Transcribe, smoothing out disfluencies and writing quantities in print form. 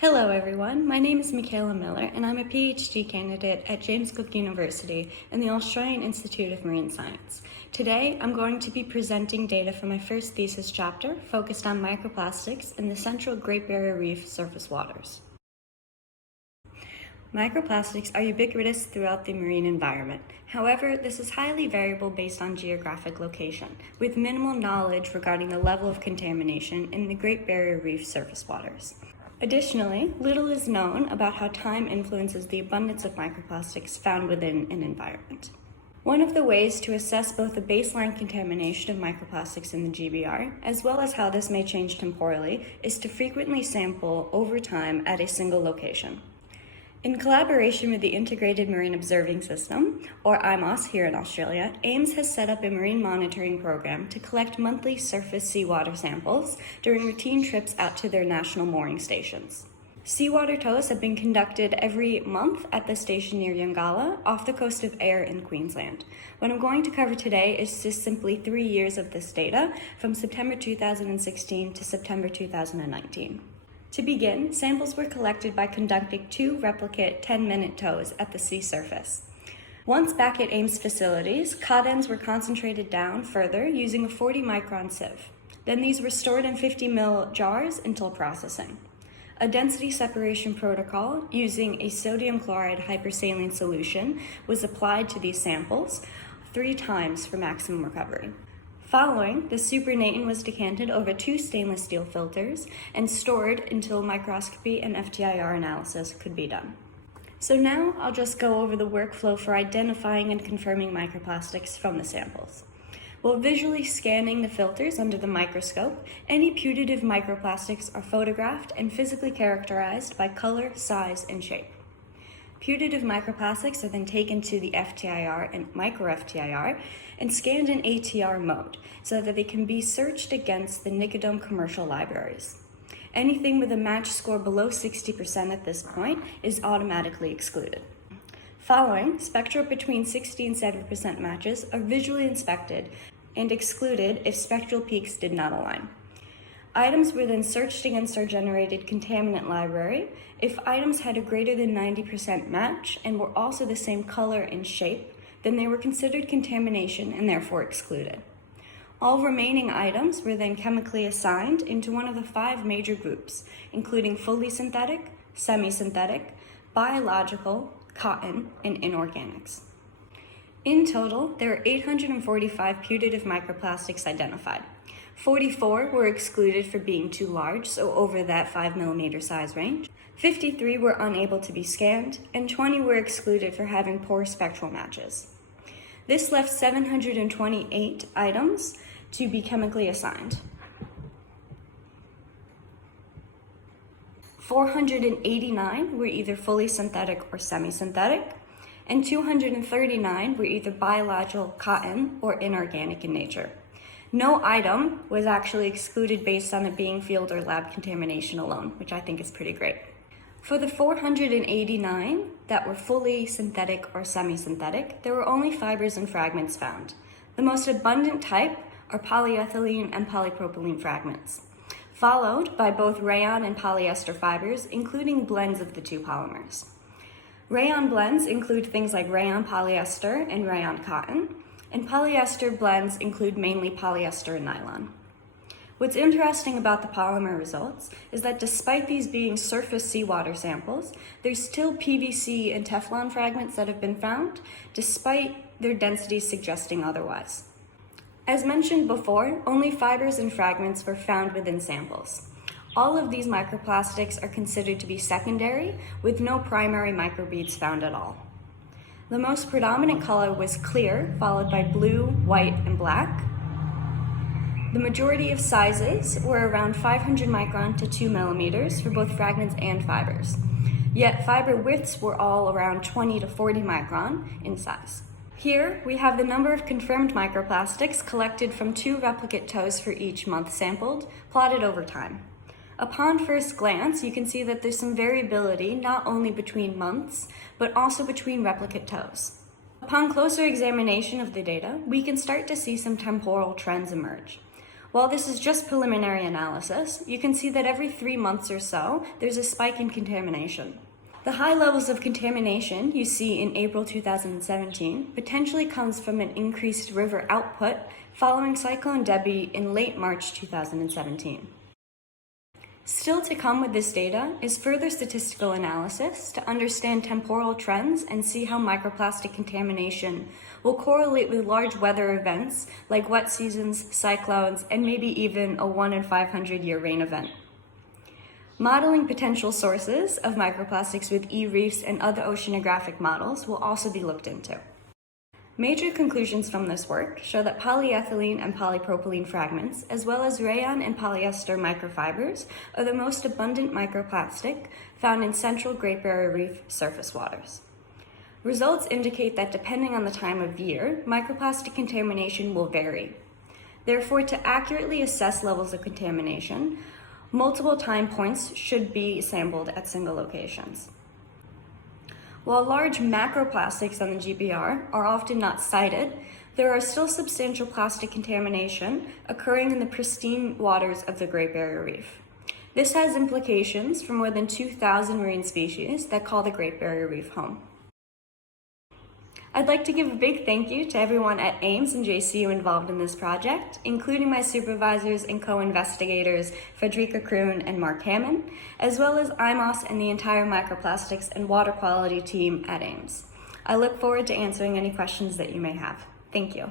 Hello everyone, my name is Michaela Miller and I'm a PhD candidate at James Cook University in the Australian Institute of Marine Science. Today I'm going to be presenting data from my first thesis chapter focused on microplastics in the central Great Barrier Reef surface waters. Microplastics are ubiquitous throughout the marine environment. However, this is highly variable based on geographic location, with minimal knowledge regarding the level of contamination in the Great Barrier Reef surface waters. Additionally, little is known about how time influences the abundance of microplastics found within an environment. One of the ways to assess both the baseline contamination of microplastics in the GBR, as well as how this may change temporally, is to frequently sample over time at a single location. In collaboration with the Integrated Marine Observing System, or IMOS here in Australia, AIMS has set up a marine monitoring program to collect monthly surface seawater samples during routine trips out to their national mooring stations. Seawater tows have been conducted every month at the station near Yongala, off the coast of Ayr in Queensland. What I'm going to cover today is just simply 3 years of this data, from September 2016 to September 2019. To begin, samples were collected by conducting 2 replicate 10-minute tows at the sea surface. Once back at AIMS facilities, cod ends were concentrated down further using a 40-micron sieve. Then these were stored in 50 ml jars until processing. A density separation protocol using a sodium chloride hypersaline solution was applied to these samples 3 times for maximum recovery. Following, the supernatant was decanted over 2 stainless steel filters and stored until microscopy and FTIR analysis could be done. So now I'll just go over the workflow for identifying and confirming microplastics from the samples. While visually scanning the filters under the microscope, any putative microplastics are photographed and physically characterized by color, size, and shape. Putative microplastics are then taken to the FTIR and micro-FTIR and scanned in ATR mode so that they can be searched against the Nicodome commercial libraries. Anything with a match score below 60% at this point is automatically excluded. Following, spectra between 60 and 70% matches are visually inspected and excluded if spectral peaks did not align. Items were then searched against our generated contaminant library. If items had a greater than 90% match and were also the same color and shape, then they were considered contamination and therefore excluded. All remaining items were then chemically assigned into one of the 5 major groups, including fully synthetic, semi-synthetic, biological, cotton, and inorganics. In total, there are 845 putative microplastics identified. 44 were excluded for being too large, so over that 5 millimeter size range. 53 were unable to be scanned, and 20 were excluded for having poor spectral matches. This left 728 items to be chemically assigned. 489 were either fully synthetic or semi-synthetic, and 239 were either biological, cotton, or inorganic in nature. No item was actually excluded based on it being field or lab contamination alone, which I think is pretty great. For the 489 that were fully synthetic or semi-synthetic, there were only fibers and fragments found. The most abundant type are polyethylene and polypropylene fragments, followed by both rayon and polyester fibers, including blends of the 2 polymers. Rayon blends include things like rayon polyester and rayon cotton, and polyester blends include mainly polyester and nylon. What's interesting about the polymer results is that despite these being surface seawater samples, there's still PVC and Teflon fragments that have been found, despite their densities suggesting otherwise. As mentioned before, only fibers and fragments were found within samples. All of these microplastics are considered to be secondary, with no primary microbeads found at all. The most predominant color was clear, followed by blue, white, and black. The majority of sizes were around 500 micron to 2 millimeters for both fragments and fibers. Yet fiber widths were all around 20 to 40 micron in size. Here we have the number of confirmed microplastics collected from 2 replicate tows for each month sampled, plotted over time. Upon first glance, you can see that there's some variability not only between months, but also between replicate tows. Upon closer examination of the data, we can start to see some temporal trends emerge. While this is just preliminary analysis, you can see that every 3 months or so, there's a spike in contamination. The high levels of contamination you see in April 2017 potentially comes from an increased river output following Cyclone Debbie in late March 2017. Still to come with this data is further statistical analysis to understand temporal trends and see how microplastic contamination will correlate with large weather events like wet seasons, cyclones, and maybe even a 1 in 500 year rain event. Modeling potential sources of microplastics with e-reefs and other oceanographic models will also be looked into. Major conclusions from this work show that polyethylene and polypropylene fragments, as well as rayon and polyester microfibers, are the most abundant microplastic found in central Great Barrier Reef surface waters. Results indicate that depending on the time of year, microplastic contamination will vary. Therefore, to accurately assess levels of contamination, multiple time points should be sampled at single locations. While large macroplastics on the GBR are often not cited, there are still substantial plastic contamination occurring in the pristine waters of the Great Barrier Reef. This has implications for more than 2,000 marine species that call the Great Barrier Reef home. I'd like to give a big thank you to everyone at Ames and JCU involved in this project, including my supervisors and co-investigators, Frederica Kroon and Mark Hammond, as well as IMOS and the entire microplastics and water quality team at Ames. I look forward to answering any questions that you may have. Thank you.